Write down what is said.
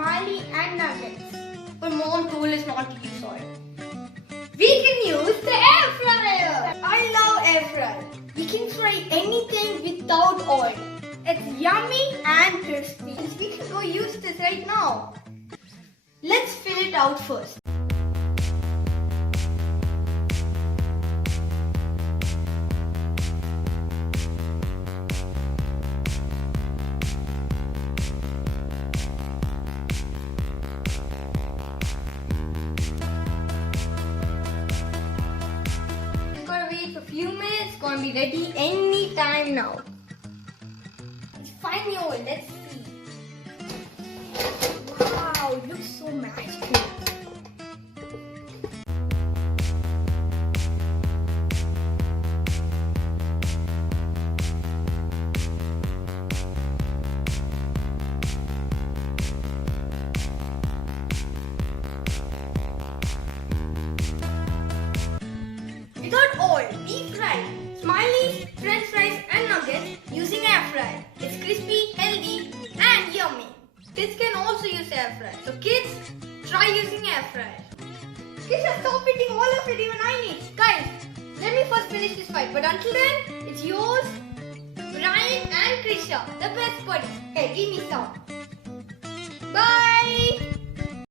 smiley and nuggets. But mom told us not to use oil. We can use the air fryer. I love air fryer. We can fry anything without oil. It's yummy and crispy. We can go use this right now. Let's fill it out first. Just gotta wait for a few minutes. It's gonna be ready any time now. It's finally oil. Let's see. Wow, it looks so magical. Without oil, deep fry smileys, french fries and nuggets using air fryer. It's crispy, healthy and yummy. Kids can also use air fryer. So kids, try using air fryer. Kids have stopped eating all of it, even I need. Guys, let me first finish this fight. But until then, it's yours, Brian and Krisha, the best buddy. Hey, give me some. Bye!